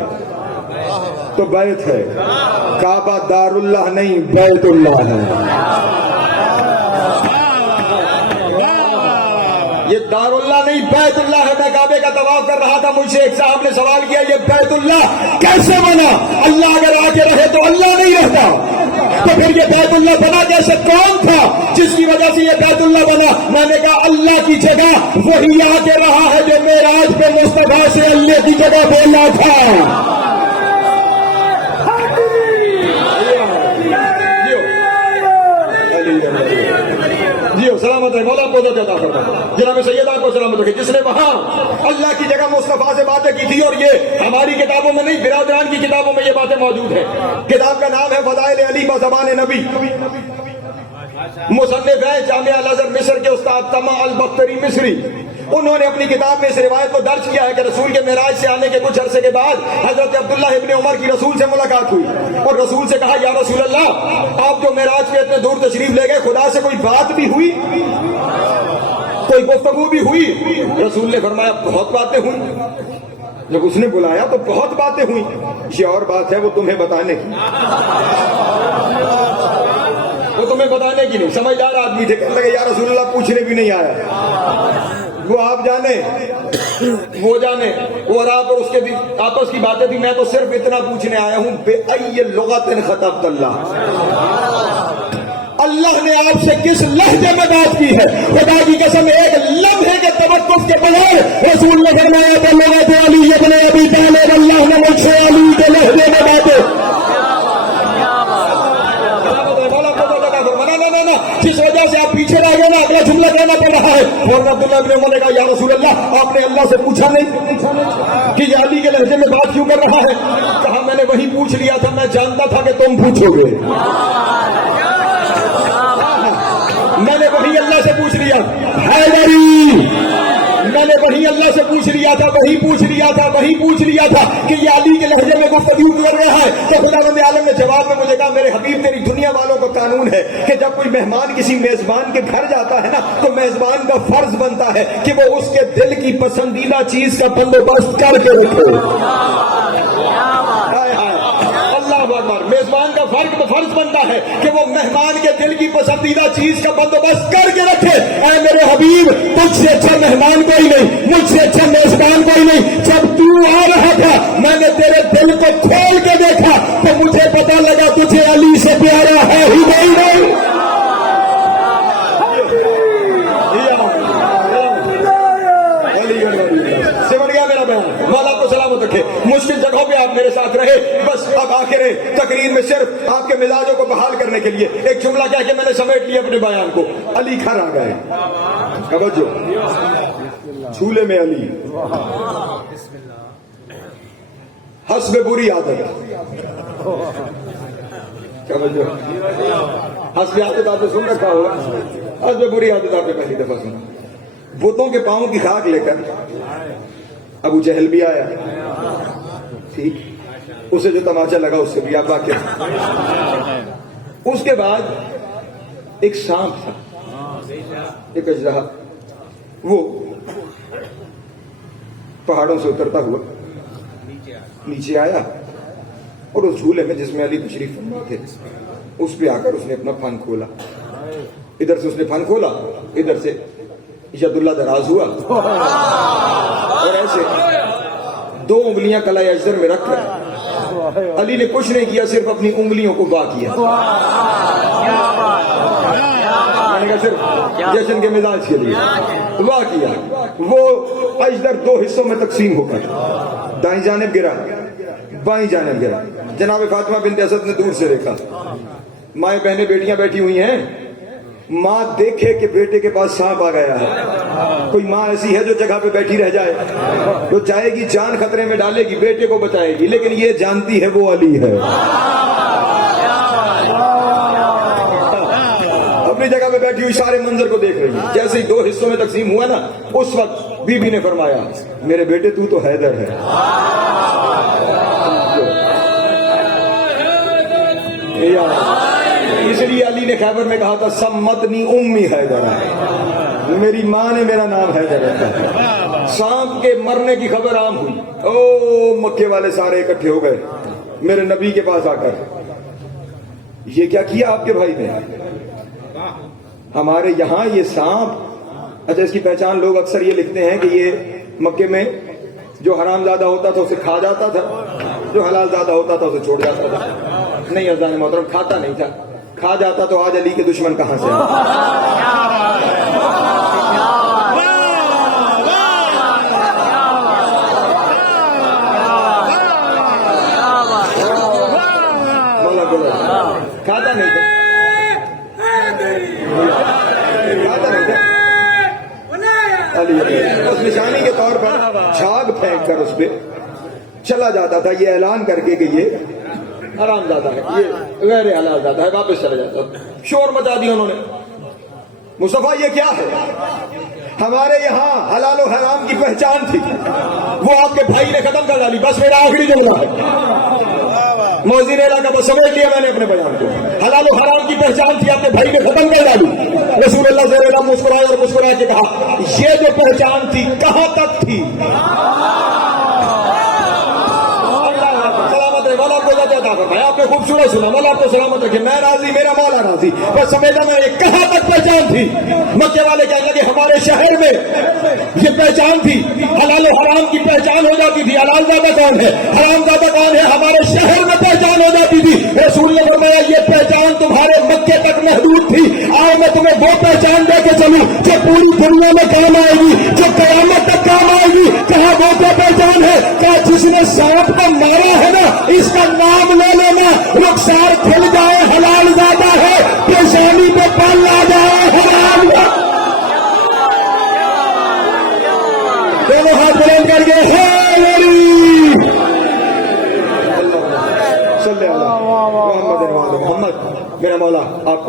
تو بیت ہے۔ کعبہ دار اللہ نہیں بیت اللہ ہے۔ یہ دار اللہ نہیں بیت اللہ ہے۔ میں کعبے کا طواف کر رہا تھا، مجھ سے ایک صاحب نے سوال کیا یہ بیت اللہ کیسے بنا؟ اللہ اگر آ کے رہے تو اللہ نہیں رہتا، تو پھر یہ بیت اللہ بنا کیسے؟ کون تھا جس کی وجہ سے یہ بیت اللہ بنا؟ میں نے کہا اللہ کی جگہ وہی آ کے رہا ہے جو معراج پہ مصطفیٰ سے اللہ کی جگہ بولا تھا۔ سلامت ہے مولا کو عطا فرما، جناب سیدہ کو سلامت رکھے، جس نے وہاں اللہ کی جگہ مصطفیٰ سے باتیں کی تھی، اور یہ ہماری کتابوں میں نہیں، برادران کی کتابوں میں یہ باتیں موجود ہیں۔ کتاب کا نام ہے فضائل علی بزبان نبی، مصنف ہے جامعہ الازہر مصر کے استاد طمع البختری مصری، انہوں نے اپنی کتاب میں اس روایت کو درج کیا ہے کہ رسول کے معراج سے آنے کے کچھ عرصے کے بعد حضرت عبداللہ ابن عمر کی رسول سے ملاقات ہوئی، اور رسول سے کہا یا رسول اللہ آپ جو معراج پہ اتنے دور تشریف لے گئے، خدا سے کوئی بات بھی ہوئی، کوئی گفتگو بھی ہوئی؟ رسول نے فرمایا بہت باتیں ہوئی۔ جب اس نے بلایا تو بہت باتیں ہوئی، یہ اور بات ہے وہ تمہیں بتانے کی، وہ تمہیں بتانے کی نہیں۔ سمجھدار آدمی تھے، کہنے لگے یا رسول اللہ پوچھنے بھی نہیں آیا، وہ آپ جانے وہ جانے، وہ اور آپ اور اس کے آپس کی باتیں تھی، میں تو صرف اتنا پوچھنے آیا ہوں بے ای لغت خطبت اللہ، اللہ نے آپ سے کس لہجے میں بات کی ہے؟ خدا کی قسم ایک لمحے کے توقف کے بغیر رسول نے فرمایا کہ لغت علی ابن ابی طالب، اللہ نے مجھ سے علی کے لہجے میں باتیں، جس وجہ سے آپ پیچھے رہ گئے نا، اگلا جملہ کہنا پڑ رہا ہے۔ اور عبداللہ ابن عمر نے کہا یا رسول اللہ آپ نے اللہ سے پوچھا نہیں کہ یہ علی کے لہجے میں بات کیوں کر رہا ہے؟ کہا میں نے وہی پوچھ لیا تھا، میں جانتا تھا کہ تم پوچھو گے، میں نے وہی اللہ سے پوچھ لیا، میں نے وہی اللہ سے پوچھ لیا تھا، وہی پوچھ لیا تھا کہ یہ علی کے لہجے میں گفتگو کر رہا ہے۔ تو خداوند عالم نے جواب میں مجھے کہا میرے حبیب تیری دنیا والوں کا قانون ہے کہ جب کوئی مہمان کسی میزبان کے گھر جاتا ہے نا، تو میزبان کا فرض بنتا ہے کہ وہ اس کے دل کی پسندیدہ چیز کا بندوبست کر کے رکھے۔ میزبان کا فرض بنتا ہے کہ وہ مہمان کے دل کی پسندیدہ چیز کا بندوبست کر کے رکھے۔ اے میرے حبیب مجھ سے اچھا مہمان کوئی نہیں، مجھ سے اچھا میزبان کوئی نہیں۔ جب تو آ رہا تھا میں نے تیرے دل کو کھول کے دیکھا تو مجھے پتا لگا تجھے علی سے پیارا ہے ہی نہیں۔ ساتھ رہے. بس اب آخر تقریر میں صرف آپ کے مزاجوں کو بحال کرنے کے لیے ایک جملہ کہہ کے میں نے سمیٹ لیا اپنے بیان کو. علی گھر آ گئے. توجہ, جھولے میں علی. حسب بری عادت. توجہ, حسب عادت آپ نے سن رکھا ہوگا. حسب بری عادت آپ نے پہلی دفعہ سنا. بتوں کے پاؤں کی خاک لے کر ابو جہل بھی آیا. ٹھیک, اسے جو تماچا لگا اس سے بھی آپ واقف. اس کے بعد ایک سانپ تھا, ایک اژدہا, وہ پہاڑوں سے اترتا ہوا نیچے آیا اور اس جھولے میں جس میں علی تشریف فرما تھے اس پہ آ کر اس نے اپنا پھن کھولا. ادھر سے اس نے پھن کھولا, ادھر سے ید اللہ دراز ہوا اور ایسے 2 انگلیاں کلائے اجدر میں رکھ کر علی نے کچھ نہیں کیا, صرف اپنی انگلیوں کو وا کیا. میں نے کہا صرف جشن کے مزاج کے لیے وا کیا. وہ اجدر 2 حصوں میں تقسیم ہو کر دائیں جانب گرا, بائیں جانب گرا. جناب فاطمہ بنت اسد نے دور سے دیکھا. مائیں بہنیں بیٹیاں بیٹھی ہوئی ہیں. ماں دیکھے کہ بیٹے کے پاس سانپ آ گیا ہے. کوئی ماں ایسی ہے جو جگہ پہ بیٹھی رہ جائے؟ تو چاہے گی جان خطرے میں ڈالے گی, بیٹے کو بچائے گی, لیکن یہ جانتی ہے وہ علی ہے. اپنی جگہ پہ بیٹھی ہوئی سارے منظر کو دیکھ رہی ہے. جیسے ہی 2 حصوں میں تقسیم ہوا نا, اس وقت بی بی نے فرمایا میرے بیٹے تو حیدر ہے. اس لیے علی نے خیبر میں کہا تھا سمتنی امی حیدر ہے, میری ماں نے میرا نام حیدر رکھا ہے. سانپ کے مرنے کی خبر عام ہوئی. او مکے والے سارے اکٹھے ہو گئے میرے نبی کے پاس آ کر. یہ کیا کیا آپ کے بھائی نے؟ ہمارے یہاں یہ سانپ, اچھا اس کی پہچان لوگ اکثر یہ لکھتے ہیں کہ یہ مکے میں جو حرام زادہ ہوتا تھا اسے کھا جاتا تھا, جو حلال زادہ ہوتا تھا اسے چھوڑ جاتا تھا. نہیں عزیزان محترم, کھاتا نہیں تھا. کھا جاتا تو آج علی کے دشمن کہاں سے؟ کھاتا نہیں تھا, اس نشانی کے طور پر جھاگ پھینک کر اس پہ چلا جاتا تھا, یہ اعلان کر کے کہ یہ حرام زادہ ہے, یہ غیر حلال زادہ ہے, واپس چلا جاتا. شور مچا دیا انہوں نے. مصطفیٰ یہ کیا ہے؟ ہمارے یہاں حلال و حرام کی پہچان تھی, وہ آپ کے بھائی نے ختم کر ڈالی. بس میرا آخری جملہ ہے, موذین علاقہ بس سمجھ لیا میں نے اپنے بیان کو. حلال و حرام کی پہچان تھی, آپ کے بھائی نے ختم کر ڈالی. رسول اللہ صلی اللہ علیہ وسلم مسکرائے اور مسکرا کے کہا یہ جو پہچان تھی کہاں تک تھی؟ آپ نے خوبصورت سنا, مولا آپ کو سلامت رکھے. میں راضی, میرا مولا راضی. بس سمجھنا میں یہ کہاں تک پہچان تھی؟ مکے والے کہنے لگے ہمارے شہر میں یہ پہچان تھی, حلال و حرام کی پہچان ہو جاتی تھی. حلال زادہ کون ہے, حرام زادہ کون ہے, ہمارے شہر میں پہچان ہو جاتی تھی. رسول نے فرمایا یہ پہچان تمہارے مکے تک محدود تھی. آؤ میں تمہیں وہ پہچان دے کے چلوں جو پوری دنیا میں کام آئے گی, جو قیامت تک کام آئے گی. کہاں وہ کیا پہچان ہے؟ کہا جس نے سانپ کو مارا ہے نا اس کا نام لے لینا, رخسار کھل جائے حلال زادہ ہے, پیشانی پہ پل آ جائے حرام. دونوں ہاتھ بلند کر کے محمد میرا مولا آپ کو